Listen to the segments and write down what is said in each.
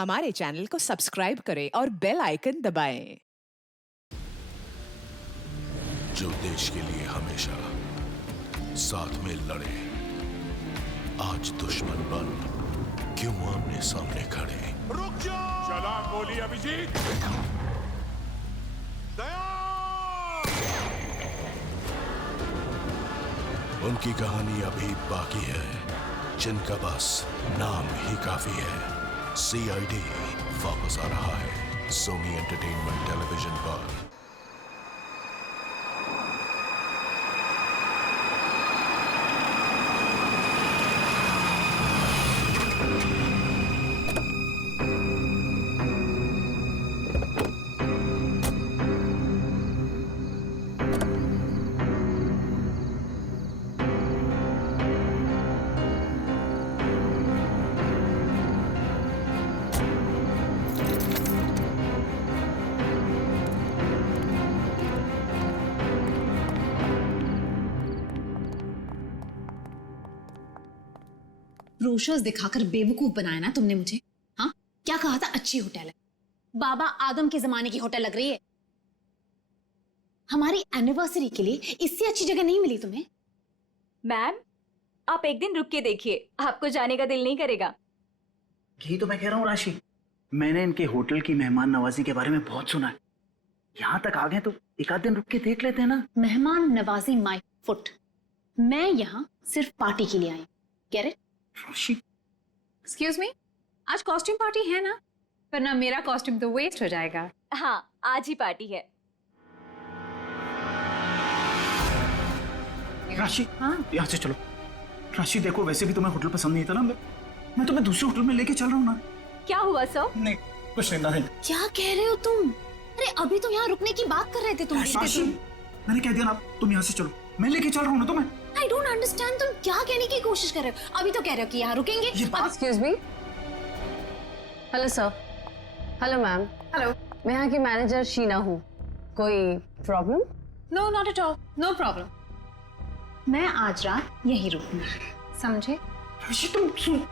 हमारे चैनल को सब्सक्राइब करें और बेल आइकन दबाएं। जो देश के लिए हमेशा साथ में लड़े, आज दुश्मन बन क्यों आमने सामने खड़े। रुक जाओ! चला गोली अभिजीत। दया! उनकी कहानी अभी बाकी है, जिनका बस नाम ही काफी है। CID वापस आ रहा है सोनी एंटरटेनमेंट टेलीविजन पर। ब्रोशर्स दिखाकर बेवकूफ बनाया ना तुमने मुझे। हाँ, क्या कहा था? अच्छी होटल है, बाबा आदम के जमाने की होटल लग रही है। हमारी एनिवर्सरी के लिए इससे अच्छी जगह नहीं मिली तुम्हें? मैम, आप एक दिन रुक के देखिए, आपको जाने का दिल नहीं करेगा। यही तो मैं कह रहा हूँ राशि, मैंने इनके होटल की मेहमान नवाजी के बारे में बहुत सुना है। यहाँ तक आ गए तो एक आध दिन रुक के देख लेते हैं ना। मेहमान नवाजी माय फुट। मैं यहाँ सिर्फ पार्टी के लिए आई। Get it? एक्सक्यूज मी, आज कॉस्ट्यूम पार्टी है ना? वरना मेरा कॉस्ट्यूम तो वेस्ट हो जाएगा। हाँ, आज ही पार्टी है। राशि, हाँ? यहाँ से चलो। राशि देखो, वैसे भी तुम्हें होटल पसंद नहीं था ना, मैं तुम्हें दूसरे होटल में लेके चल रहा हूँ ना। क्या हुआ सर? नहीं, कुछ नहीं। क्या कह रहे हो तुम? अरे अभी तो यहाँ रुकने की बात कर रहे थे तुम। राशि, मैंने कह दिया ना, तुम यहाँ से चलो, मैं लेके चल रहा हूँ ना तुम्हें। आई डोंट अंडरस्टैंड, तुम क्या कहने की कोशिश कर रहे हो? अभी तो कह रहे हो कि यहाँ रुकेंगे। Excuse me. Hello sir. Hello ma'am. Hello. मैं यहाँ की मैनेजर शीना हूँ। कोई problem? No, not at all, no problem. मैं आज रात यहीं रुकूंगी, समझे? राशि तुम सुन।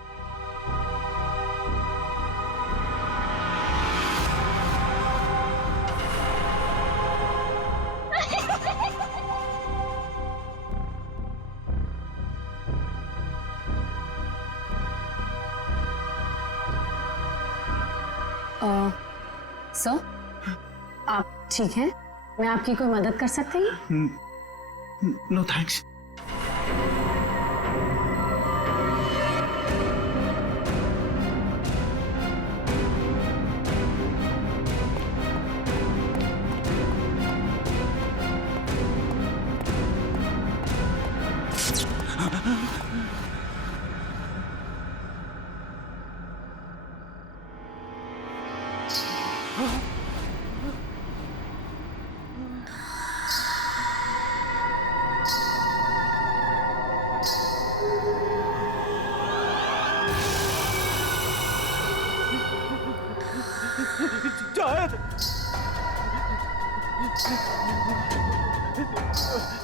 सर, आप ठीक हैं? मैं आपकी कोई मदद कर सकती हूँ? No thanks.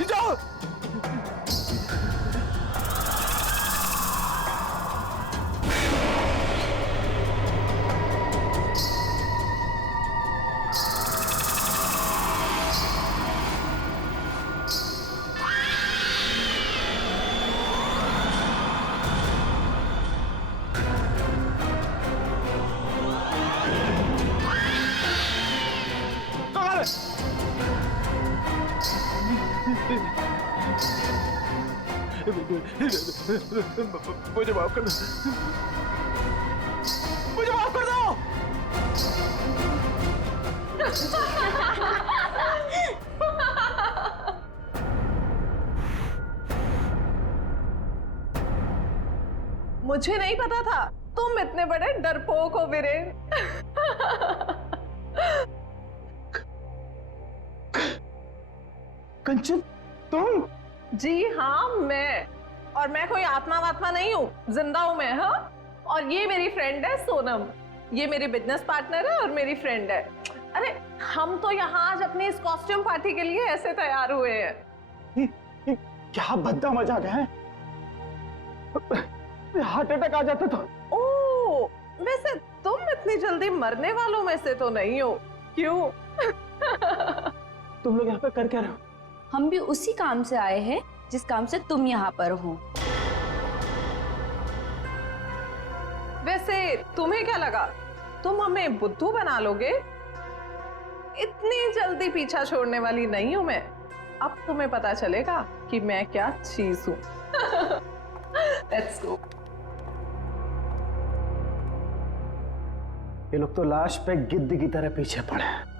जाओ। मुझे माफ कर दो, मुझे माफ कर दो। मुझे नहीं पता था तुम इतने बड़े डरपोक हो वीरेन। कंचन, तुम? जी हाँ, और मैं कोई आत्मा वात्मा नहीं हूँ, जिंदा हूँ मैं। हाँ, और ये मेरी फ्रेंड है सोनम, ये मेरी बिजनेस पार्टनर है और मेरी फ्रेंड है। अरे हम तो यहाँ आज अपनी इस कॉस्ट्यूम पार्टी के लिए ऐसे तैयार हुए हैं। क्या भद्दा मजाक है, हार्ट अटैक आ जाता तो। ओह, वैसे तुम इतनी जल्दी मरने वालों में से तो नहीं हो, क्यों? तुम लोग यहाँ पे कर क्या रहे हो? हम भी उसी काम से आए हैं जिस काम से तुम यहाँ पर हो। वैसे तुम्हें क्या लगा तुम हमें बुद्धू बना लोगे? इतनी जल्दी पीछा छोड़ने वाली नहीं हूं मैं। अब तुम्हें पता चलेगा कि मैं क्या चीज हूं। Let's go. ये लोग तो लाश पे गिद्ध की तरह पीछे पड़े हैं।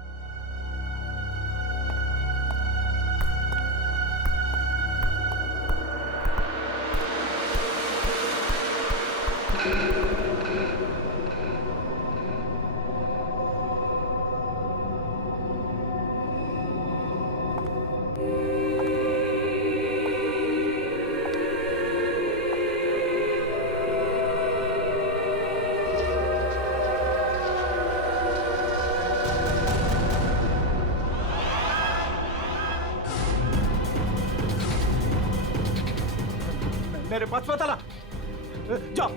मेरे पास मत आना, जाओ।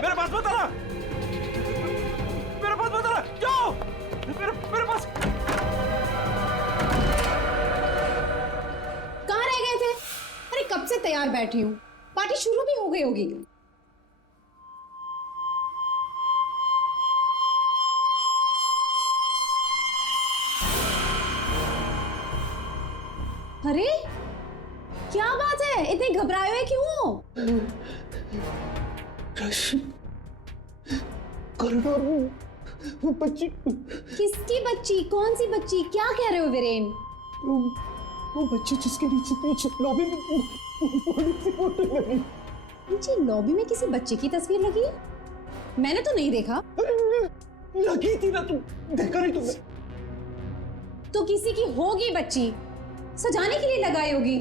मेरे पास मत आना, मेरे पास मत आना, जाओ। मेरे पास। कहाँ रह गए थे? अरे कब से तैयार बैठी हूँ, पार्टी शुरू भी हो गई होगी। अरे क्या बात है, इतने घबराए हुए क्यों? कॉरिडोर में वो बच्ची। किसकी बच्ची? कौन सी बच्ची? क्या कह रहे हो वीरेन? वो बच्ची जिसके नीचे लॉबी में बड़ी सी फोटो लगी। नीचे लॉबी में किसी बच्चे की तस्वीर लगी है? मैंने तो नहीं देखा। लगी थी ना, तुम देखा नहीं तुमने? तो किसी की होगी बच्ची, सजाने के लिए लगाई होगी।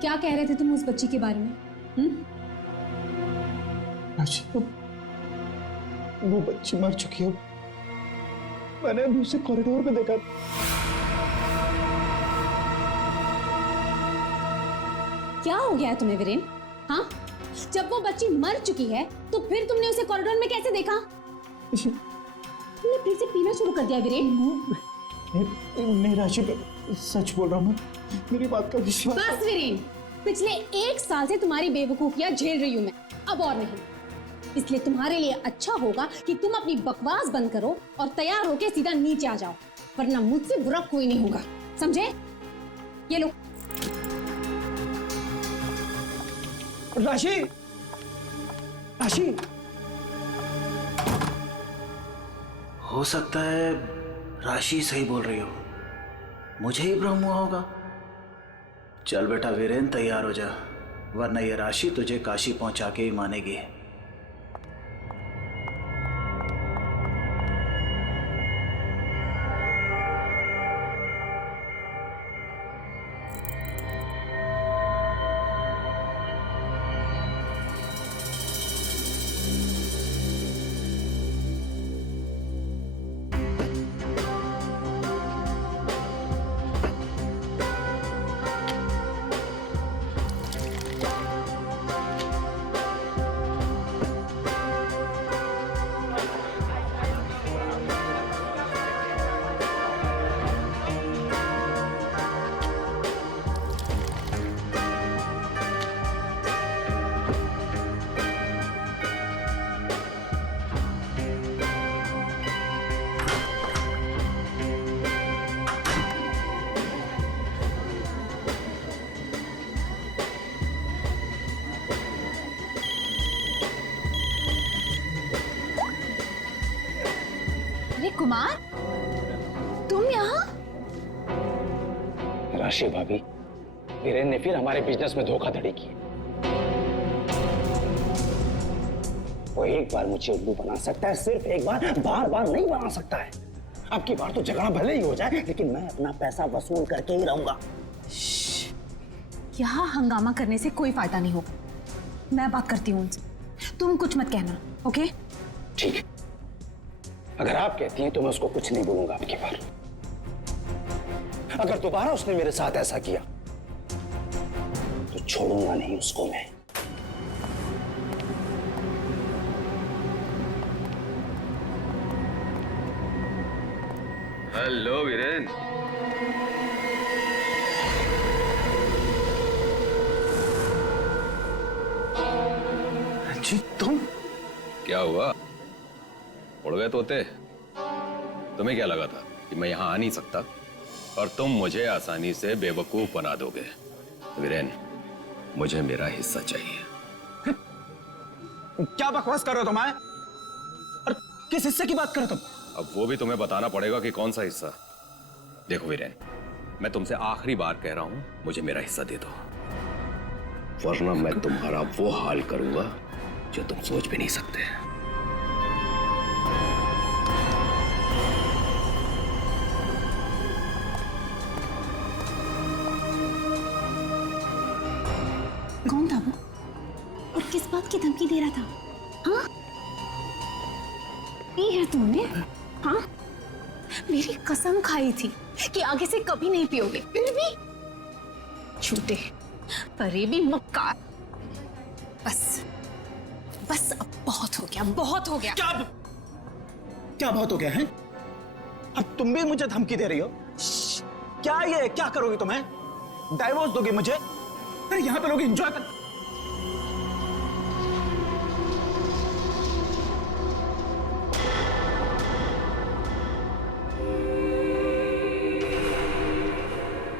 क्या कह रहे थे तुम उस बच्ची के बारे में? वो बच्ची मर चुकी है। मैंने अभी उसे कॉरिडोर में देखा। क्या हो गया है तुम्हें वीरेन? हाँ, जब वो बच्ची मर चुकी है तो फिर तुमने उसे कॉरिडोर में कैसे देखा? तुमने फिर से पीना शुरू कर दिया वीरेन? नहीं राशि, सच बोल रहा हूँ, मेरी बात का विश्वास। बस वीरेन, पिछले 1 साल से तुम्हारी बेवकूफियां झेल रही हूं मैं, अब और नहीं। इसलिए तुम्हारे लिए अच्छा होगा कि तुम अपनी बकवास बंद करो और तैयार होके सीधा नीचे आ जाओ, वरना मुझसे बुरा कोई नहीं होगा, समझे? ये लो। राशि, राशि, हो सकता है राशि सही बोल रही हो, मुझे ही भ्रम हुआ होगा। चल बेटा वीरेन, तैयार हो जा, वरना ये राशि तुझे काशी पहुंचा के ही मानेगी। कुमार, तुम यहाँ? राशि भाभी, वीरेन ने फिर हमारे बिजनेस में धोखाधड़ी की। वो एक बार मुझे उल्लू बना सकता है, सिर्फ एक बार, बार बार नहीं बना सकता है। अब की बार तो झगड़ा भले ही हो जाए, लेकिन मैं अपना पैसा वसूल करके ही रहूंगा। यहाँ हंगामा करने से कोई फायदा नहीं होगा। मैं बात करती हूँ उनसे, तुम कुछ मत कहना, ओके? ठीक है, अगर आप कहती हैं तो मैं उसको कुछ नहीं बोलूंगा आपकी बार। अगर दोबारा उसने मेरे साथ ऐसा किया तो छोड़ूंगा नहीं उसको मैं। हेलो वीरेन। जी तुम? क्या हुआ, उड़ गए तोते? तुम्हें क्या लगा था कि मैं यहां आ नहीं सकता और तुम मुझे आसानी से बेवकूफ बना दोगे? वीरेन, मुझे मेरा हिस्सा चाहिए। क्या बकवास कर रहे हो तुम? और किस हिस्से की बात कर रहे हो तुम? अब वो भी तुम्हें बताना पड़ेगा कि कौन सा हिस्सा। देखो वीरेन, मैं तुमसे आखिरी बार कह रहा हूं, मुझे मेरा हिस्सा दे दो, वरना मैं तुम्हारा वो हाल करूंगा जो तुम सोच भी नहीं सकते। कौन था वो और किस बात की धमकी दे रहा था? हाँ, ये है तुमने? हाँ, मेरी कसम खाई थी कि आगे से कभी नहीं पियोगे, फिर भी झूठे, फरेबी, मक्कार। बस अब बहुत हो गया, बहुत हो गया। क्या बहुत हो गया है? अब तुम भी मुझे धमकी दे रही हो? क्या ये क्या करोगी तुम? डाइवोर्स दोगे मुझे? अरे यहाँ पे लोग एंजॉय कर।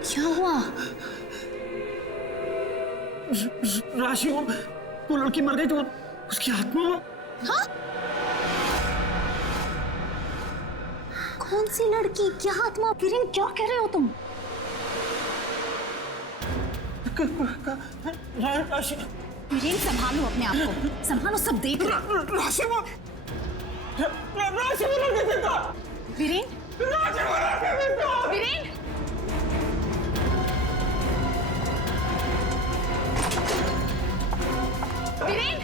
क्या हुआ? राशि, वो लड़की मर गई तो उसकी आत्मा। हाँ? कौन सी लड़की, क्या आत्मा? वीरेन, क्या कह रहे हो तुम? राशि, वीरेन, संभालो अपने आप को, संभालो, सब देख रहे हैं। राशि वो लड़की जिंदा। वीरेन, राशि वो लड़की जिंदा। वीरेन, वीरेन,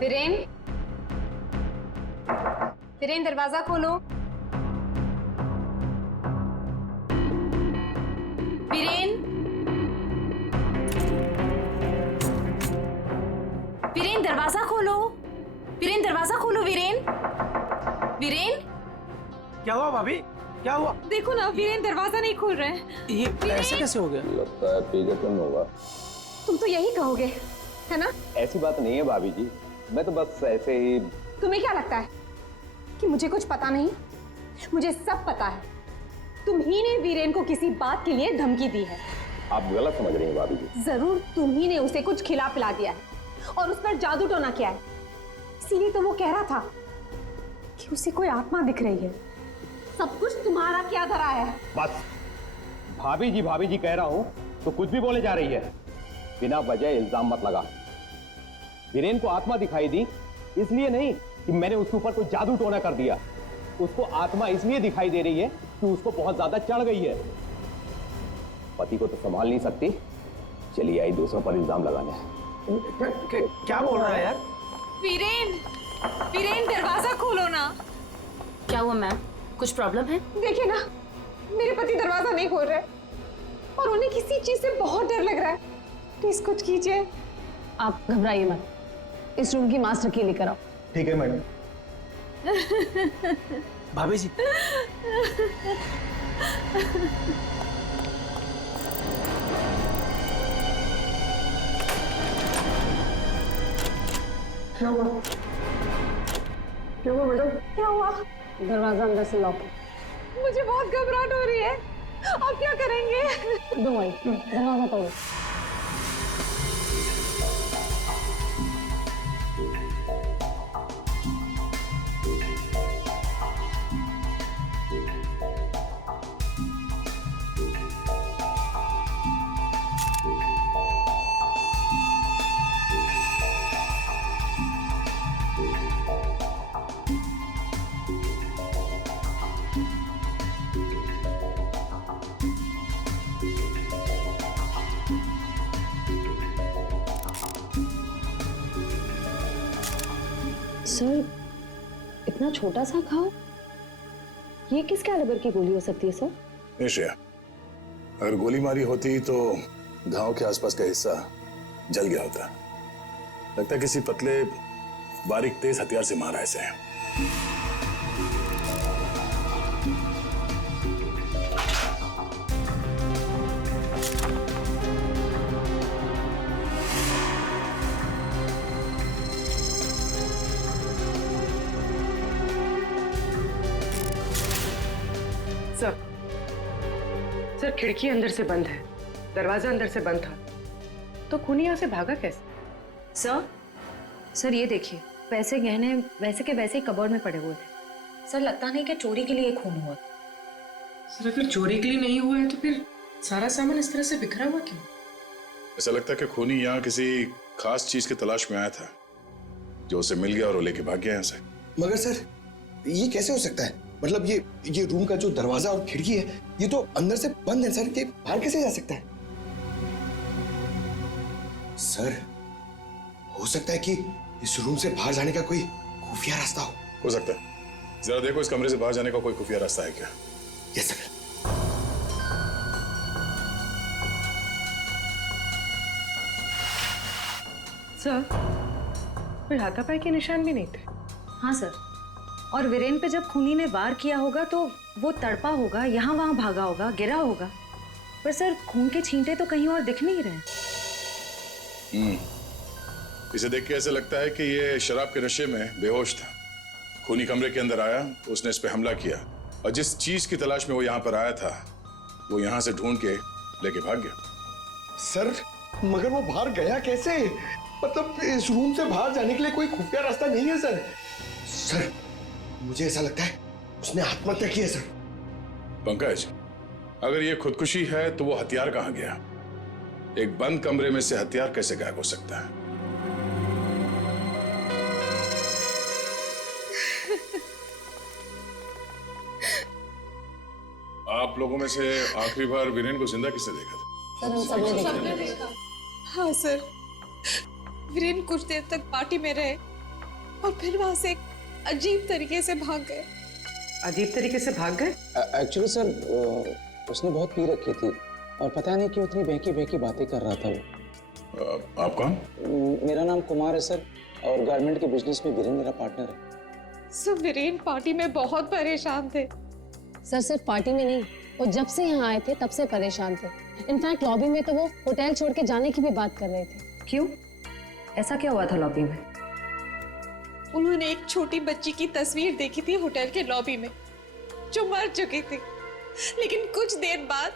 वीरेन, वीरेन, दरवाजा खोलो। वीरेन, वीरेन, दरवाजा खोलो। वीरेन, दरवाजा खोलो। वीरेन, वीरेन, क्या हुआ भाभी? क्या हुआ? देखो ना, वीरेन दरवाजा नहीं खोल रहे हैं। ये ऐसे कैसे हो गया? लगता है पी के तुम होगा। तुम तो यही कहोगे, है ना? ऐसी बात नहीं है भाभी जी, मैं तो बस ऐसे ही। तुम्हें क्या लगता है कि मुझे कुछ पता नहीं? मुझे सब पता है। तुम ही ने वीरेन को किसी बात के लिए धमकी दी है। आप गलत समझ रही हैं भाभी जी। जरूर तुम ही ने उसे कुछ खिला पिला दिया है और उस पर जादू टोना किया है। इसीलिए तो वो कह रहा था कि उसे कोई आत्मा दिख रही है। सब कुछ तुम्हारा क्या धरा है? बस भाभी जी कह रहा हूं तो कुछ भी बोले जा रही है। बिना वजह इल्जाम मत लगा। वीरेन को आत्मा दिखाई दी इसलिए नहीं कि मैंने उसके ऊपर कोई जादू टोना कर दिया। उसको आत्मा इसलिए दिखाई दे रही है कि उसको बहुत ज्यादा चढ़ गई है। पति को तो संभाल नहीं सकती, चलिए आई दूसरों पर इल्जाम लगाने। क्या बोल रहा है यार? वीरेन, वीरेन, दरवाजा खोलो ना। क्या हुआ मैम, कुछ प्रॉब्लम है? देखिए ना, मेरे पति दरवाजा नहीं खोल रहे और उन्हें किसी चीज से बहुत डर लग रहा है। प्लीज कुछ कीजिए। आप घबराइए मत, इस रूम की मास्टर की लेकर आओ। ठीक है मैडम। भाभी जी, क्या हुआ? क्या हुआ मैडम? क्या हुआ? दरवाजा अंदर से लॉक है। मुझे बहुत घबराहट हो रही है। अब क्या करेंगे? डोंट वरी, दरवाजा तोड़ो। सर इतना छोटा सा घाव, ये किस कैलिबर की गोली हो सकती है सर? नहीं श्रेया, अगर गोली मारी होती तो घाव के आसपास का हिस्सा जल गया होता। लगता है किसी पतले बारीक तेज हथियार से मारा ऐसे। सर खिड़की अंदर से बंद है, दरवाजा अंदर से बंद था, तो खूनी यहाँ से भागा कैसे? सर ये देखिए, पैसे गहने वैसे के वैसे ही कबर्ड में पड़े हुए थे। सर लगता नहीं कि चोरी के लिए खून हुआ। सर अगर चोरी के लिए नहीं हुआ है तो फिर सारा सामान इस तरह से बिखरा हुआ क्यों? ऐसा लगता है कि खूनी यहाँ किसी खास चीज की तलाश में आया था, जो उसे मिल गया और वो लेके भाग गया यहाँ से। मगर सर ये कैसे हो सकता है? मतलब ये रूम का जो दरवाजा और खिड़की है ये तो अंदर से बंद है सर, ये बाहर कैसे जा सकता है? सर हो सकता है कि इस रूम से बाहर जाने का कोई खुफिया रास्ता हो सकता है। जरा देखो इस कमरे से बाहर जाने का कोई खुफिया रास्ता है क्या? Yes sir. सर कोई हाथापाई के निशान भी नहीं थे। हाँ सर, और वीरेन पे जब खूनी ने वार किया होगा तो वो तड़पा होगा, यहाँ वहां भागा होगा, गिरा होगा, पर सर खून के छींटे तो कहीं और दिख नहीं रहे। इसे देख के ऐसा लगता है कि ये शराब के नशे में बेहोश था। खूनी कमरे के अंदर आया, उसने इस पे हमला किया और जिस चीज की तलाश में वो यहाँ पर आया था वो यहाँ से ढूंढ के लेके भाग गया। सर मगर वो बाहर गया कैसे? मतलब इस रूम से बाहर जाने के लिए कोई खुफिया रास्ता नहीं है सर। सर मुझे ऐसा लगता है उसने आत्महत्या की है सर। पंकज, अगर ये खुदकुशी है तो वो हथियार कहाँ गया? एक बंद कमरे में से हथियार कैसे गायब हो सकता है? आप लोगों में से आखिरी बार वीरेन को जिंदा किसने देखा था? सर हम सबने देखा। हाँ सर, वीरेन कुछ देर तक पार्टी में रहे और फिर वहां से एक अजीब तरीके से भाग गए। अजीब तरीके से भाग गए? एक्चुअली सर उसने बहुत पी रखी थी और पता नहीं क्यों इतनी बहकी बहकी बातें कर रहा था वो। आप कौन? मेरा नाम कुमार है सर और गारमेंट के बिजनेस में वीरेन मेरा पार्टनर है। सर वीरेन पार्टी में बहुत परेशान थे। सर सिर्फ पार्टी में नहीं, वो जब से यहाँ आए थे तब से परेशान थे। इनफैक्ट लॉबी में तो वो होटल छोड़ के जाने की भी बात कर रहे थे। क्यों? ऐसा क्या हुआ था लॉबी में? उन्होंने एक छोटी बच्ची की तस्वीर देखी थी होटल के लॉबी में जो मर चुकी थी, लेकिन कुछ देर बाद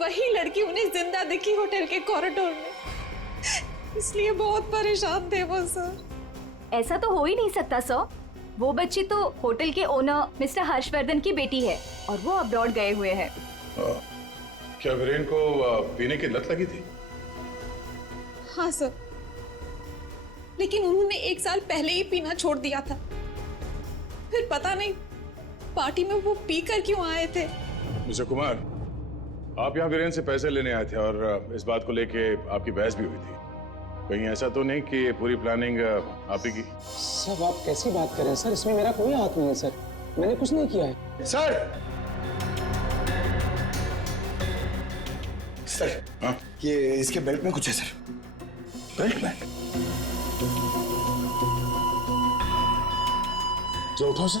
वही लड़की उन्हें जिंदा दिखी होटल के कॉरिडोर में। इसलिए बहुत परेशान थे वो सर। ऐसा तो हो ही नहीं सकता सर, वो बच्ची तो होटल के ओनर मिस्टर हर्षवर्धन की बेटी है और वो अब्रॉड गए हुए हैं। क्या वीरेन को पीने की लत लगी थी? हाँ सर, लेकिन उन्होंने 1 साल पहले ही पीना छोड़ दिया था। फिर पता नहीं पार्टी में वो पीकर क्यों आए थे। मिस्टर कुमार, आप यहाँ वीरेन से पैसे लेने आए थे और इस बात को लेके आपकी बहस भी हुई थी। कहीं ऐसा तो नहीं कि ये पूरी प्लानिंग आप ही की? सब आप कैसी बात कर रहे हैं सर? इसमें मेरा कोई हाथ नहीं है सर, मैंने कुछ नहीं किया है। सर हाँ? ये इसके बेल्ट में कुछ है सर। बेल्ट में? जो उठाओ सर।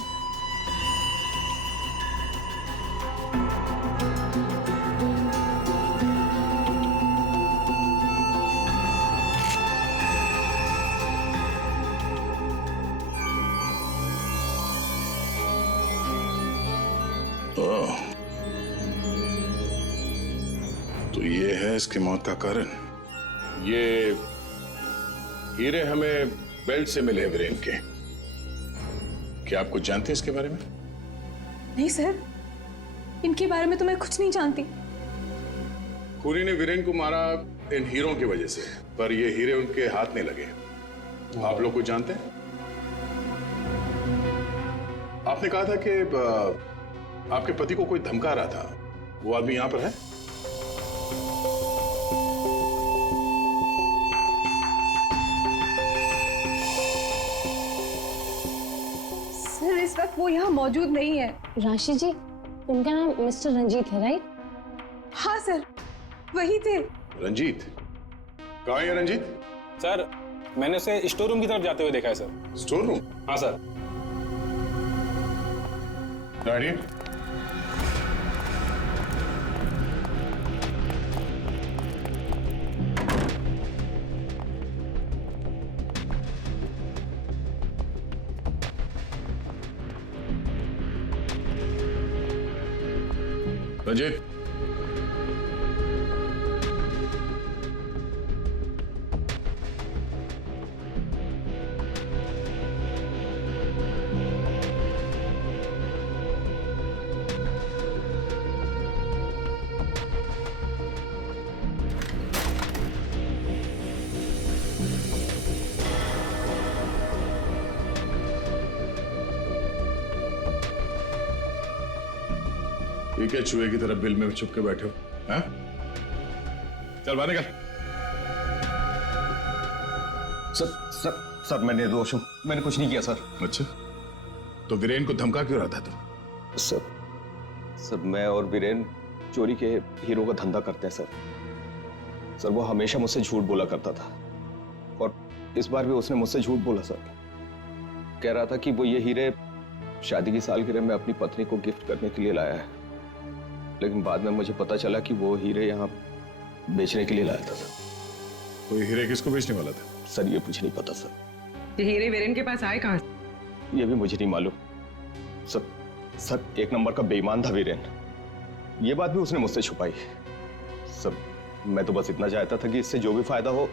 तो ये है इसकी मौत का कारण। ये हीरे हमें बेल्ट से मिले वीरेन के। क्या आप कुछ जानते हैं इसके बारे में? नहीं सर, इनके बारे में तो मैं कुछ नहीं जानती। खूनी ने वीरेन को मारा इन हीरों की वजह से, पर ये हीरे उनके हाथ नहीं लगे। आप लोग कुछ जानते हैं? आपने कहा था कि आपके पति को कोई धमका रहा था, वो आदमी यहां पर है? वक्त वो यहाँ मौजूद नहीं है। राशि जी, उनका नाम मिस्टर रंजीत है, राइट? हाँ सर, वही थे। रंजीत? कहाँ है रंजीत? सर, मैंने उसे स्टोर रूम की तरफ जाते हुए देखा है सर। Store room? हाँ सर। डैडी? रंजीत? ये क्या चूहे की तरफ बिल में छुप के बैठे हो? हाँ? चल बाहर निकल। सर मैं निर्दोष हूँ, मैंने कुछ नहीं किया सर। अच्छा, तो वीरेन को धमका क्यों रहा था तू? सर मैं और वीरेन चोरी के हीरो का धंधा करते हैं सर। वो हमेशा मुझसे झूठ बोला करता था और इस बार भी उसने मुझसे झूठ बोला सर। कह रहा था कि वो ये हीरे शादी की सालगिरह में अपनी पत्नी को गिफ्ट करने के लिए लाया है, लेकिन बाद में मुझे पता चला कि वो हीरे यहाँ बेचने के लिए लाया था। कोई हीरे किसको बेचने वाला था? सर ये मुझे नहीं पता सर। ये हीरे वीरेन के पास आए कहाँ से? ये भी मुझे नहीं मालूम सर। एक नंबर का बेईमान था वीरेन, ये बात भी उसने मुझसे छुपाई। सर मैं तो बस इतना चाहता था कि इससे जो भी फायदा हो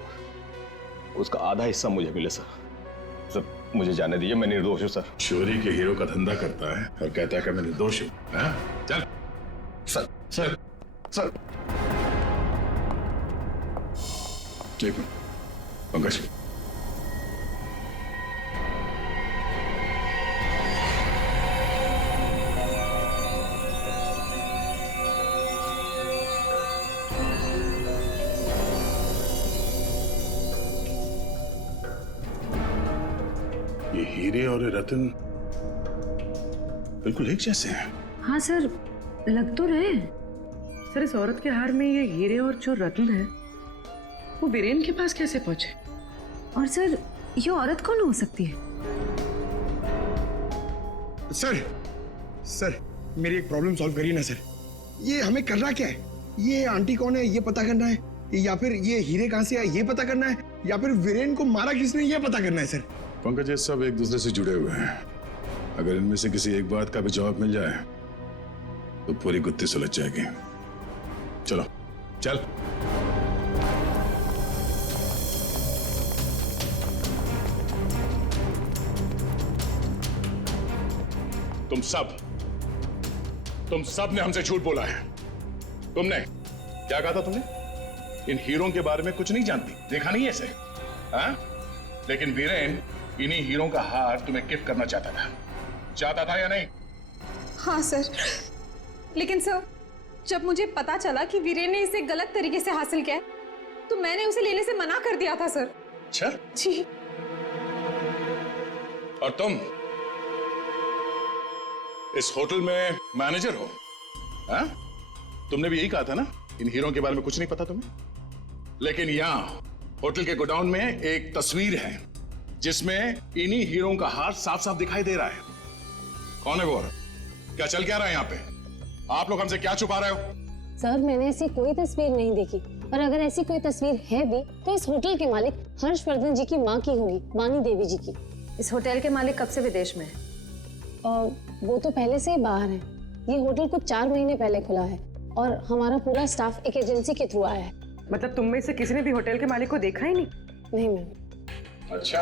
उसका आधा हिस्सा मुझे मिले सर। मुझे जाने दीजिए, मैं निर्दोष हूँ सर। चोरी के हीरो का धंधा करता है और कहता है कि मैं निर्दोष हूँ। चल। सर एक मिनट, पंकज। ये हीरे और ये रतन बिल्कुल एक जैसे हैं। हाँ सर, लग तो रहे हैं। सर इस औरत के हार में ये हीरे और जो रत्न है वो वीरेन के पास कैसे पहुंचे? और सर ये औरत कौन हो सकती है? सर मेरी एक प्रॉब्लम सॉल्व करिए ना सर। ये हमें करना क्या है? ये आंटी कौन है ये पता करना है, या फिर ये हीरे कहाँ से आए ये पता करना है, या फिर वीरेन को मारा किसने ये पता करना है सर। पंकज, ये सब एक दूसरे से जुड़े हुए हैं। अगर इनमें से किसी एक बात का भी जवाब मिल जाए तो पूरी गुत्थी सुलझ जाएगी। चलो चल। तुम सब ने हमसे झूठ बोला है। तुमने क्या कहा था? तुमने इन हीरों के बारे में कुछ नहीं जानती, देखा नहीं ऐसे? हाँ? लेकिन वीरेन इन्हीं हीरों का हार तुम्हें गिफ्ट करना चाहता था या नहीं? हाँ सर, लेकिन सर जब मुझे पता चला कि वीरेन ने इसे गलत तरीके से हासिल किया तो मैंने उसे लेने से मना कर दिया था सर। अच्छा जी। और तुम इस होटल में मैनेजर हो? हाँ? तुमने भी यही कहा था ना, इन हीरों के बारे में कुछ नहीं पता तुम्हें। लेकिन यहाँ होटल के गोडाउन में एक तस्वीर है जिसमें इन्हीं हीरों का हार साफ साफ दिखाई दे रहा है। कौन है वो औरत? क्या चल क्या रहा है यहाँ पे? आप लोग हमसे क्या छुपा रहे हो? सर मैंने ऐसी कोई तस्वीर नहीं देखी, और अगर ऐसी कोई तस्वीर है भी तो इस होटल के मालिक हर्षवर्धन जी की माँ की होगी, वानी देवी जी की। इस होटल के मालिक कब से विदेश में है? वो तो पहले से ही बाहर है। ये होटल कुछ 4 महीने पहले खुला है और हमारा पूरा स्टाफ एक एजेंसी के थ्रू आया है। मतलब तुम में से किसी ने भी होटल के मालिक को देखा ही नहीं? नहीं मैम। अच्छा,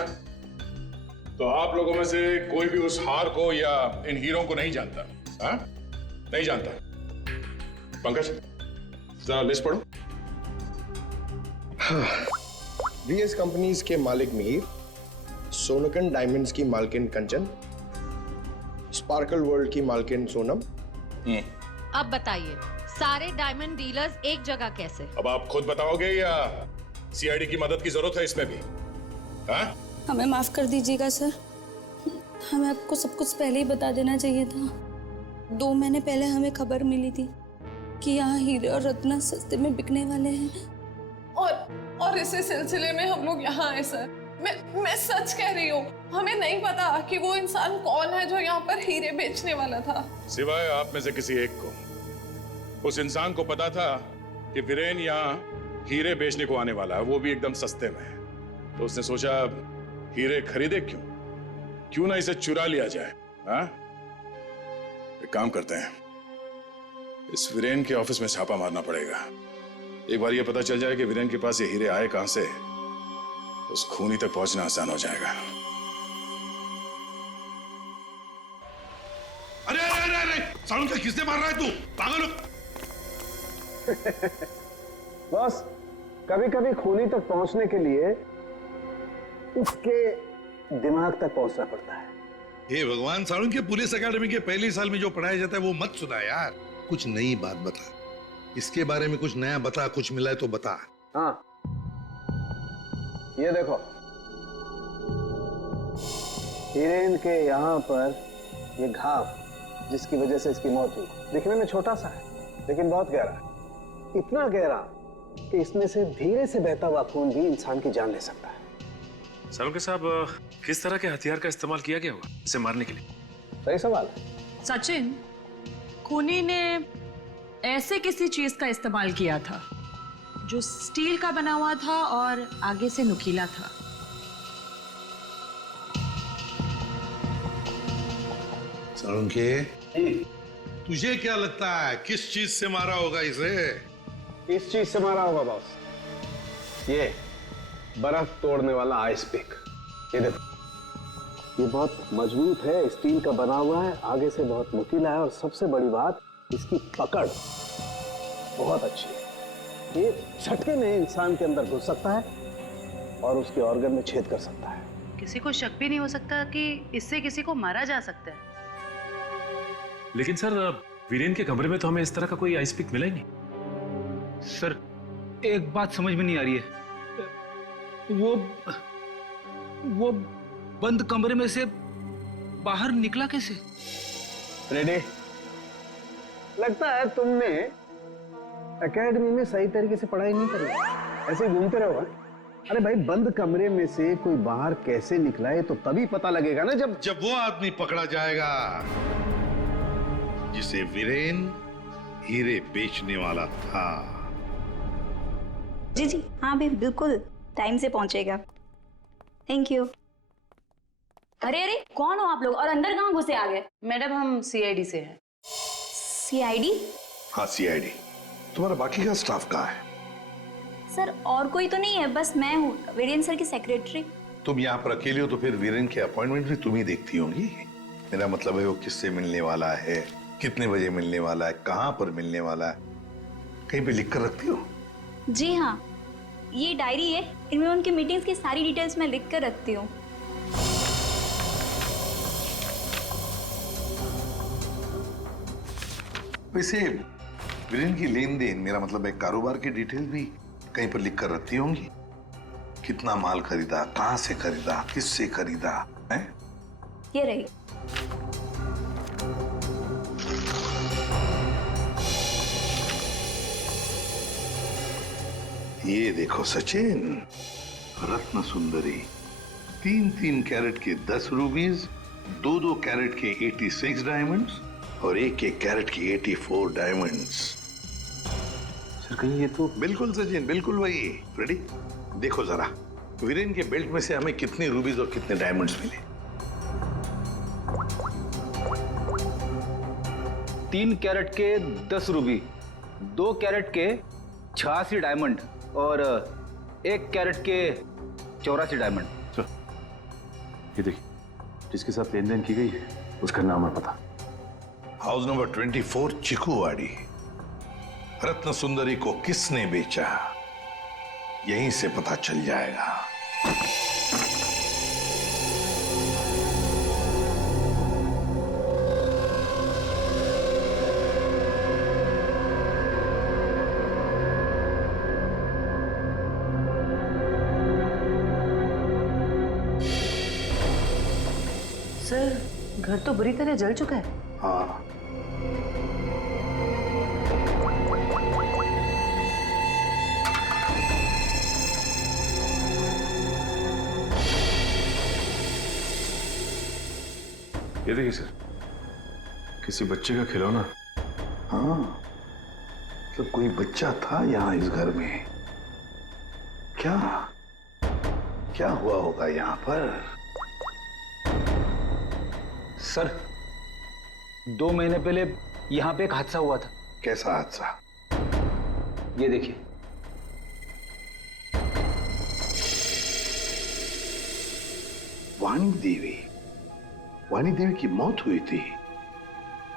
तो आप लोगों में से कोई भी उस हार को या इन हीरों को नहीं जानता? हाँ? नहीं जानता? पंकज जरा लिस्ट पढ़ो। वीएस कंपनीज के मालिक मीर, सोनकन डायमंड्स की मालकिन कंचन, स्पार्कल वर्ल्ड की मालकिन सोनम। अब बताइए, सारे डायमंड डीलर्स एक जगह कैसे? अब आप खुद बताओगे या सीआईडी की मदद की जरूरत है इसमें भी? हाँ? हमें माफ कर दीजिएगा सर, हमें आपको सब कुछ पहले ही बता देना चाहिए था। 2 महीने पहले हमें खबर मिली थी कि यहाँ हीरे और रत्न सस्ते में बिकने वाले हैं। और इसी सिलसिले में हम लोग यहाँ आए सर। मैं सच कह रही हूँ, हमें नहीं पता कि वो इंसान कौन है जो यहाँ पर हीरे बेचने वाला था। सिवाय आप में से किसी एक को उस इंसान को पता था कि वीरेन यहाँ हीरे बेचने को आने वाला है, वो भी एकदम सस्ते में। तो उसने सोचा हीरे खरीदे क्यों ना इसे चुरा लिया जाए। हाँ, एक काम करते हैं, इस वीरेन के ऑफिस में छापा मारना पड़ेगा। एक बार ये पता चल जाए कि वीरेन के पास ये हीरे आए कहां से, उस खूनी तक पहुंचना आसान हो जाएगा। अरे अरे अरे अरे, सालून का किसने मार रहा है तू? पागल हो? बॉस, कभी कभी खूनी तक पहुंचने के लिए उसके दिमाग तक पहुंचना पड़ता है। हे भगवान, सालून के पुलिस अकेडमी के पहले साल में जो पढ़ाया जाता है वो मत सुना यार। कुछ नई बात बता, इसके बारे में कुछ नया बता, कुछ मिला है तो बता। हाँ, ये देखो, हीरेन के यहाँ पर ये घाव जिसकी वजह से इसकी मौत हुई, दिखने में छोटा सा है लेकिन बहुत गहरा है। इतना गहरा कि इसमें से धीरे से बहता हुआ खून भी इंसान की जान ले सकता है। सालुंके साहब, किस तरह के हथियार का इस्तेमाल किया गया होगा इसे मारने के लिए? सही सवाल है। सचिन, खूनी ने ऐसे किसी चीज का इस्तेमाल किया था जो स्टील का बना हुआ था और आगे से नुकीला था। सालुंके, तुझे क्या लगता है किस चीज से मारा होगा इसे? इस चीज से मारा होगा बॉस, ये बर्फ तोड़ने वाला आइस पिक। ये देखो, ये बहुत मजबूत है, स्टील का बना हुआ है, आगे से बहुत नुकीला है और सबसे बड़ी बात, इसकी पकड़ बहुत अच्छी है। ये झटके में इंसान के अंदर घुस सकता है और उसके ऑर्गन में छेद कर सकता है। किसी को शक भी नहीं हो सकता कि इससे किसी को मारा जा सकता है। लेकिन सर, वीरेन के कमरे में तो हमें इस तरह का कोई आइस पिक मिला ही नहीं। सर, एक बात समझ में नहीं आ रही है, वो बंद कमरे में से बाहर निकला कैसे? रेडी? लगता है तुमने एकेडमी में सही तरीके से पढ़ाई नहीं करी, ऐसे घूमते रहो। अरे भाई, बंद कमरे में से कोई बाहर कैसे निकला है तो तभी पता लगेगा ना जब वो आदमी पकड़ा जाएगा जिसे वीरेन हीरे बेचने वाला था। जी जी, हाँ भाई, बिल्कुल टाइम से पहुंचेगा। Thank you. अरे अरे, कौन हो आप लोग और अंदर कहाँ घुसे आ गए? मैडम, हम सीआईडी से हैं। सीआईडी? हाँ, सीआईडी। तुम्हारा बाकी का स्टाफ कहाँ है? सर, और कोई तो नहीं है, बस मैं हूँ, वीरेन सर की सेक्रेटरी। तुम यहाँ पर अकेले हो तो फिर वीरेन के अपॉइंटमेंट भी तुम ही देखती होंगी। मेरा मतलब है वो किससे मिलने वाला है, कितने बजे मिलने वाला है, कहाँ पर मिलने वाला है, कहीं पे लिख कर रखती हो? जी हाँ, ये डायरी है, इनमें उनकी मीटिंग्स की सारी डिटेल्स मैं लिख कर रखती हूँ। वैसे वीरेन की लेन देन, मेरा मतलब है कारोबार की डिटेल भी कहीं पर लिख कर रखती होंगी। कितना माल खरीदा, कहाँ से खरीदा, किससे खरीदा है? ये रही। ये देखो सचिन, रत्न सुंदरी, 3-3 कैरेट के 10 रूबीज, 2-2 कैरेट के 86 डायमंड्स और 1-1 कैरेट के 84 डायमंड्स। सर, कहीं ये तो बिल्कुल सचिन, बिल्कुल वही। रेडी? देखो जरा, वीरेन के बेल्ट में से हमें कितने रूबीज और कितने डायमंड्स मिले? 3 कैरेट के 10 रूबी, 2 कैरेट के 86 डायमंड और 1 कैरेट के 84 डायमंड। सर, ये देखिए, जिसके साथ लेन देन की गई है उसका नाम और पता। House number 24, चिकूवाड़ी। रत्न सुंदरी को किसने बेचा, यहीं से पता चल जाएगा। सर, घर तो बुरी तरह जल चुका है। हाँ, ये देखिए सर, किसी बच्चे का खिलौना। हाँ, तो कोई बच्चा था यहाँ इस घर में। क्या क्या हुआ होगा यहाँ पर? सर, 2 महीने पहले यहाँ पे एक हादसा हुआ था। कैसा हादसा? ये देखिए। वाणी देवी की मौत हुई थी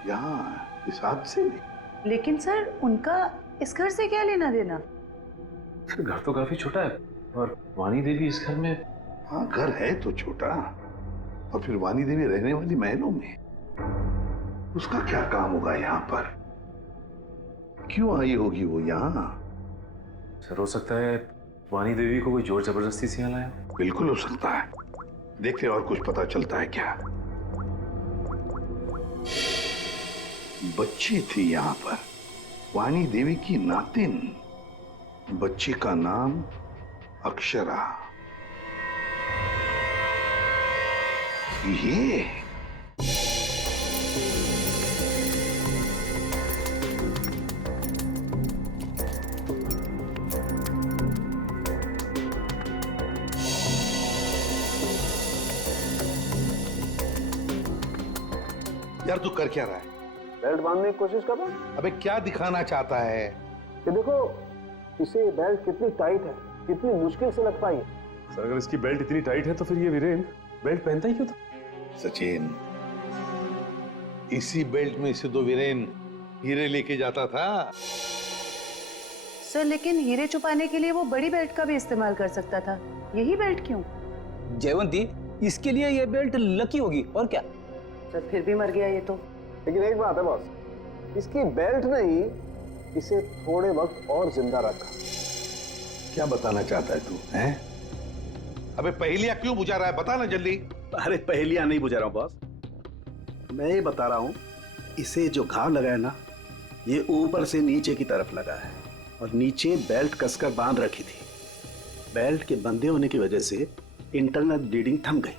यहाँ इस हादसे में। लेकिन सर, उनका इस घर से क्या लेना देना? सर, घर तो काफी छोटा है और वाणी देवी इस घर में। हाँ, घर है तो छोटा, और फिर वाणी देवी रहने वाली महलों में। उसका क्या काम होगा यहाँ पर? क्यों आई होगी वो यहाँ? सर, हो सकता है वाणी देवी को कोई जोर जबरदस्ती से यहाँ लाया। बिल्कुल हो सकता है। देखते हैं और कुछ पता चलता है क्या। बच्ची थी यहाँ पर, वाणी देवी की नातिन। बच्ची का नाम अक्षरा। ये यार, तू कर क्या रहा है? बेल्ट बांधने की कोशिश कर रहा हूं। अबे क्या दिखाना चाहता है? कि देखो इसे बेल्ट कितनी टाइट है, कितनी मुश्किल से लग पाई है। सर, अगर इसकी बेल्ट इतनी टाइट है तो फिर ये वीरेन बेल्ट पहनता ही क्यों था? सचिन, इसी बेल्ट में से तो वीरेन हीरे लेके जाता था। सर, लेकिन हीरे छुपाने के लिए वो बड़ी बेल्ट का भी इस्तेमाल कर सकता था। यही बेल्ट क्यों? जयवंती, इसके लिए ये बेल्ट लकी होगी और क्या। सर, फिर भी मर गया ये तो। लेकिन एक बात है बॉस, इसकी बेल्ट ने ही इसे थोड़े वक्त और जिंदा रखा। क्या बताना चाहता है तू? हैं? अबे पहेलियां क्यों बुझा रहा है? बता ना जल्दी। अरे पहेलियां नहीं बुझा रहा हूं बॉस, मैं ये बता रहा हूं, इसे जो घाव लगा है ना, ये ऊपर से नीचे की तरफ लगा है और नीचे बेल्ट कसकर बांध रखी थी। बेल्ट के बंधे होने की वजह से इंटरनल ब्लीडिंग थम गई।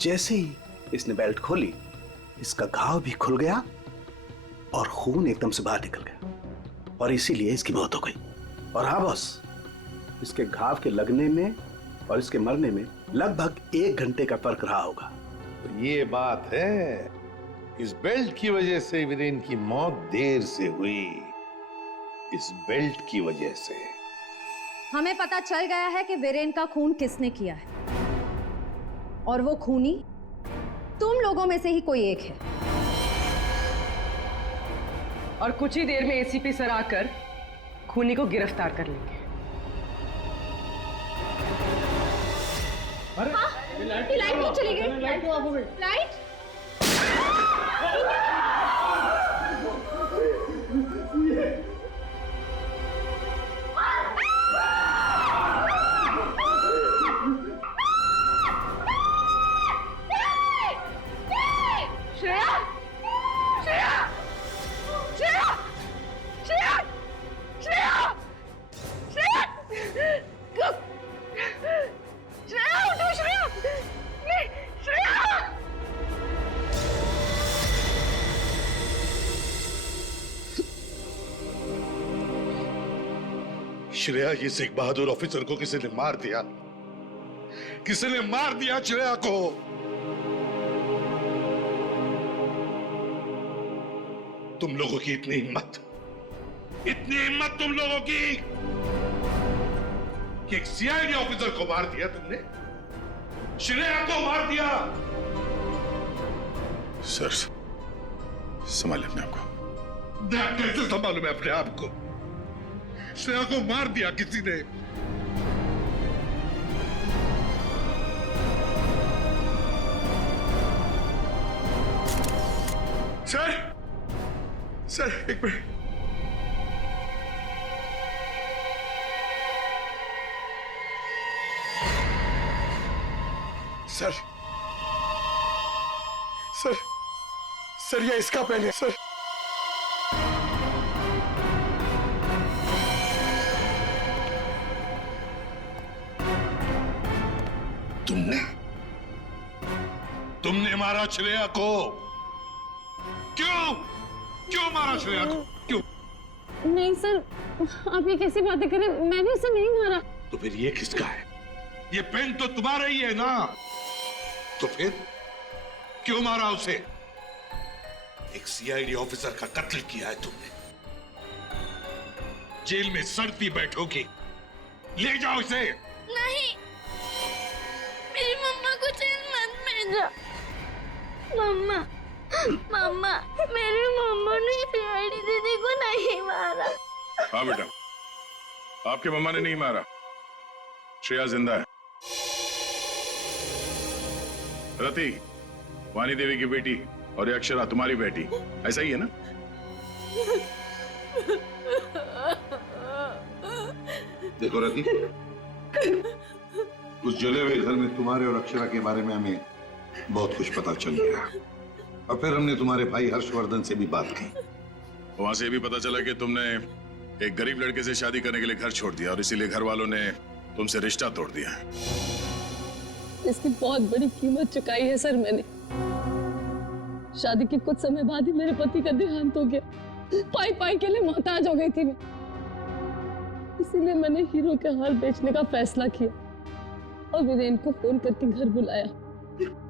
जैसे ही इसने बेल्ट खोली, इसका घाव भी खुल गया और खून एकदम से बाहर निकल गया और इसीलिए इसकी मौत हो गई। और हाँ बॉस, इसके घाव के लगने में और इसके मरने में लगभग 1 घंटे का फर्क रहा होगा। तो ये बात है, इस बेल्ट की वजह से वीरेन की मौत देर से हुई। इस बेल्ट की वजह से हमें पता चल गया है कि वीरेन का खून किसने किया है, और वो खूनी तुम लोगों में से ही कोई एक है। और कुछ ही देर में एसीपी सर आकर खूनी को गिरफ्तार कर लेंगे। अरे ये लाइट क्यों चली गई? लाइट क्यों ऑफ हो गई? लाइट? श्रेया, ये सिख बहादुर ऑफिसर को किसी ने मार दिया। किसी ने मार दिया श्रेया को। तुम लोगों की इतनी हिम्मत तुम लोगों की कि एक सीआईडी ऑफिसर को मार दिया तुमने, श्रेया को मार दिया। सर, संभालिए अपने आप को। कैसे संभालूं मैं अपने आप को? श्रेया को मार दिया किसी ने। सर एक मिनट। सर ये इसका पेन है सर। तुमने मारा श्रेया को। क्यों मारा श्रेया को? क्यों? नहीं सर, आप ये कैसी बातें करें, मैंने उसे नहीं मारा। तो फिर ये किसका है? ये पेन तो तुम्हारा ही है ना। तो फिर क्यों मारा उसे? एक सीआईडी ऑफिसर का कत्ल किया है तुमने। जेल में सड़ती बैठोगी। ले जाओ इसे। नहीं, मेरी मम्मा को जेल मत भेजो। मम्मा, मेरी मम्मा ने सीआईडी दीदी को नहीं मारा। हाँ बेटा, आपके मम्मा ने नहीं मारा। श्रेया जिंदा है। रति, वानी देवी की बेटी, और ये अक्षरा तुम्हारी बेटी, ऐसा ही है ना? देखो रति, उस जले हुए घर में तुम्हारे और अक्षरा के बारे में हमें बहुत कुछ पता चल गया, और फिर हमने तुम्हारे भाई हर्षवर्धन से भी बात की। वहां से भी पता चला कि तुमने एक गरीब लड़के से शादी करने के लिए घर छोड़ दिया, और इसीलिए घर वालों ने तुमसे रिश्ता तोड़ दिया। इसकी बहुत बड़ी कीमत चुकाई है सर मैंने। शादी के कुछ समय बाद ही मेरे पति का देहांत हो गया। पाई के लिए मोहताज हो गई थी मैं, इसीलिए मैंने हीरो के हार बेचने का फैसला किया और वीरेन को फोन करके घर बुलाया।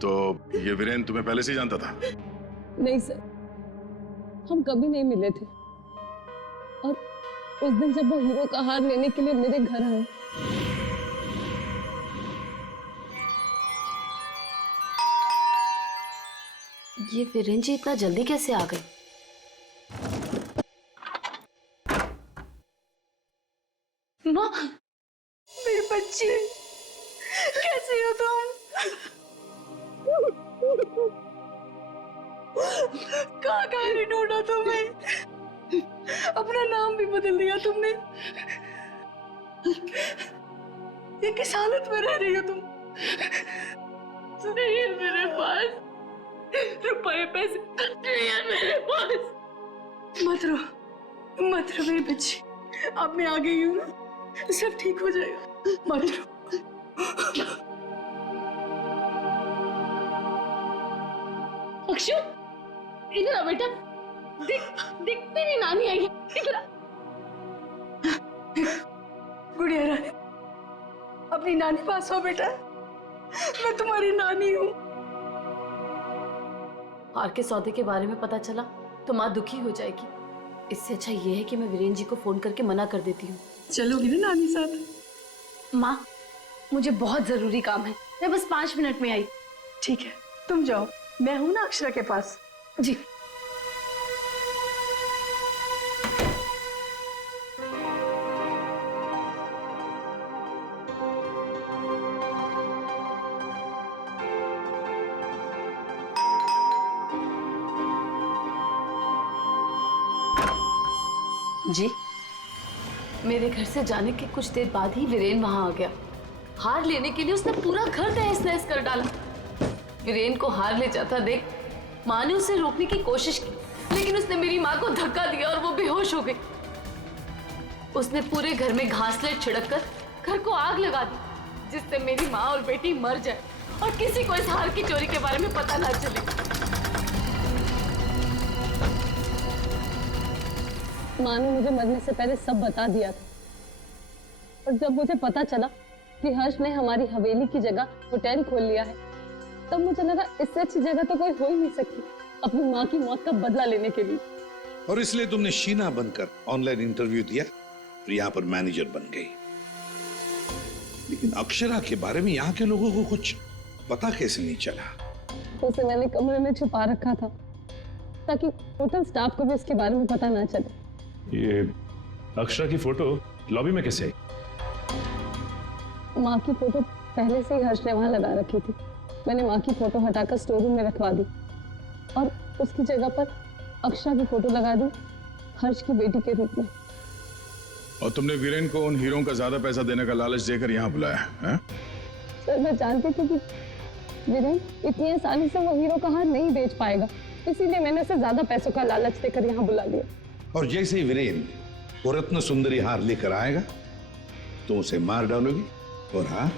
तो ये वीरेन तुम्हें पहले से ही जानता था? नहीं सर, हम कभी नहीं मिले थे, और उस दिन जब वो हीरो का हार लेने के लिए मेरे घर आए, ये वीरेन जी इतना जल्दी कैसे आ गए? माँ, मेरी बच्ची, कैसी हो तुम? कहाँ नहीं ढूंढा तुम्हें? अपना नाम भी बदल दिया तुमने। ये किस हालत में रह रही हो तुम? नहीं है मेरे पास रुपए पैसे, नहीं है मेरे पास। मत रो मेरी बच्ची, अब मैं आ गई हूँ ना, सब ठीक हो जाएगा, मत रो। अक्षु, इधर आ बेटा, देख तेरी नानी आई है, इधर आ। गुड़िया रानी, अपनी नानी पास हो बेटा, मैं तुम्हारी नानी हूँ। हार के सौदे के बारे में पता चला तो माँ दुखी हो जाएगी। इससे अच्छा ये है कि मैं वीरेन जी को फोन करके मना कर देती हूँ। चलोगी ना नानी साथ? माँ, मुझे बहुत जरूरी काम है, मैं बस 5 मिनट में आई। ठीक है, तुम जाओ, मैं हूं ना अक्षरा के पास। जी। जी, मेरे घर से जाने के कुछ देर बाद ही वीरेन वहां आ गया। हार लेने के लिए उसने पूरा घर तहस नहस कर डाला। वीरेन को हार ले जाता देख माँ ने उसे रोकने की कोशिश की, लेकिन उसने मेरी माँ को धक्का दिया और वो बेहोश हो गई। उसने पूरे घर में घासलेट छिड़ककर घर को आग लगा दी, जिससे मेरी माँ और बेटी मर जाए और किसी को इस हार की चोरी के बारे में पता ना चले। माँ ने मुझे मरने से पहले सब बता दिया था, और जब मुझे पता चला कि हर्ष ने हमारी हवेली की जगह होटल खोल लिया है, तब मुझे लगा इससे अच्छी जगह तो कोई हो ही नहीं सकती अपनी माँ की मौत का बदला लेने के लिए। और इसलिए तुमने शीना बनकर ऑनलाइन इंटरव्यू दिया और यहाँ पर मैनेजर बन गई। लेकिन अक्षरा के बारे में यहाँ के लोगों को कुछ पता कैसे नहीं चला? उसे मैंने कमरे में छुपा रखा था ताकि होटल स्टाफ को भी उसके बारे में पता ना चले। ये अक्षरा की फोटो लॉबी में कैसे आई? माँ की फोटो पहले से ही हर्ष ने वहां लगा रखी थी। मैंने माँ की फोटो हटाकर स्टोर रूम में रखवा दी और उसकी जगह पर अक्षरा की फोटो लगा दी हर्ष की बेटी के रूप में। और तुमने वीरेन को उन हीरों का ज्यादा पैसा देने का लालच देकर यहाँ बुलाया है? सर, मैं जानती थी कि वीरेन इतनी आसानी से वो हीरो का हार नहीं बेच पाएगा, इसीलिए मैंने उसे ज्यादा पैसों का लालच देकर यहाँ बुला लिया। और जैसे ही वीरेन वो रत्न सुंदरी हार लेकर आएगा तो उसे मार डालोगी और हार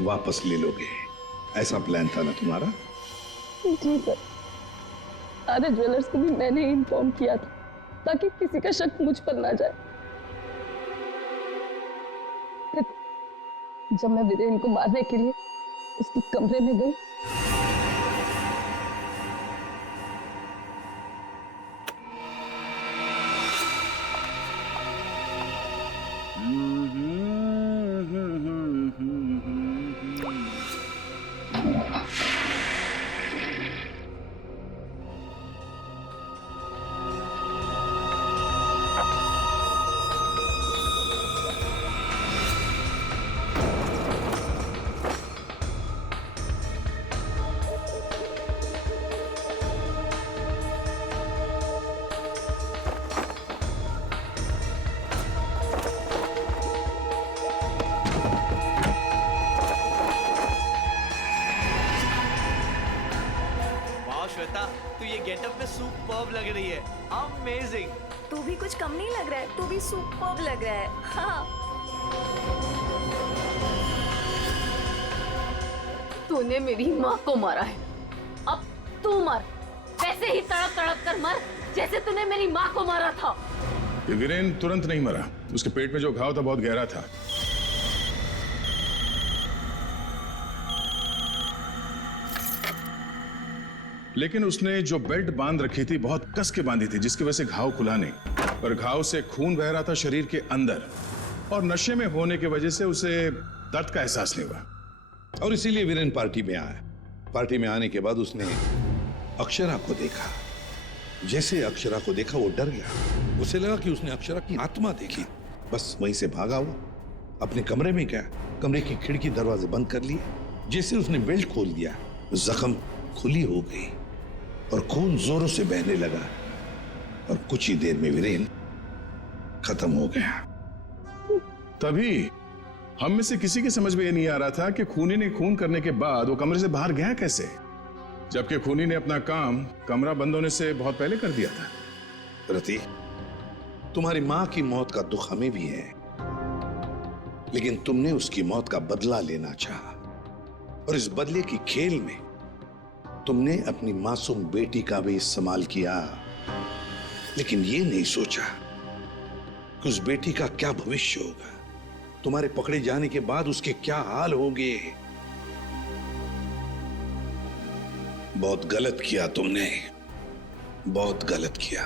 वापस ले लोगे। ऐसा प्लान था ना तुम्हारा? जी सर, सारे ज्वेलर्स को भी मैंने इन्फॉर्म किया था ताकि किसी का शक मुझ पर ना जाए। फिर जब मैं वीरेन को मारने के लिए उसके कमरे में गई, तू ये गेटअप में सुपर्ब लग रही है। अमेजिंग। तू भी कुछ कम नहीं लग रहा है, तू भी सुपर्ब लग रहा है। हाँ। तूने मेरी माँ को मारा है, अब तू मर, वैसे ही तड़प तड़प कर मर जैसे तूने मेरी माँ को मारा था। ये वीरेन तुरंत नहीं मरा, उसके पेट में जो घाव था बहुत गहरा था। लेकिन उसने जो बेल्ट बांध रखी थी बहुत कस के बांधी थी, जिसकी वजह से घाव खुला नहीं, पर घाव से खून बह रहा था शरीर के अंदर, और नशे में होने की वजह से उसे दर्द का एहसास नहीं हुआ और इसीलिए वीरेन पार्टी में आया। पार्टी में आने के बाद उसने अक्षरा को देखा। जैसे अक्षरा को देखा वो डर गया, उसे लगा कि उसने अक्षरा की आत्मा देखी। बस वहीं से भागा हुआ अपने कमरे में गया, कमरे की खिड़की दरवाजे बंद कर लिए। जैसे उसने बेल्ट खोल दिया, जख्म खुली हो गई और खून जोरों से बहने लगा और कुछ ही देर में वीरेन खत्म हो गया। तभी हम में से किसी की समझ में ये नहीं आ रहा था कि खूनी ने खून करने के बाद वो कमरे से बाहर गया कैसे, जबकि खूनी ने अपना काम कमरा बंद होने से बहुत पहले कर दिया था। रति, तुम्हारी मां की मौत का दुख हमें भी है, लेकिन तुमने उसकी मौत का बदला लेना चाहा और इस बदले की खेल में तुमने अपनी मासूम बेटी का भी इस्तेमाल किया, लेकिन ये नहीं सोचा कि उस बेटी का क्या भविष्य होगा, तुम्हारे पकड़े जाने के बाद उसके क्या हाल होंगे। बहुत गलत किया तुमने, बहुत गलत किया।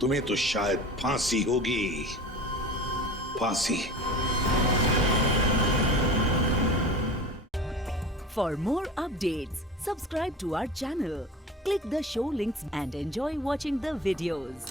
तुम्हें तो शायद फांसी होगी, फांसी। For more updates, subscribe to our channel, click the show links and enjoy watching the videos.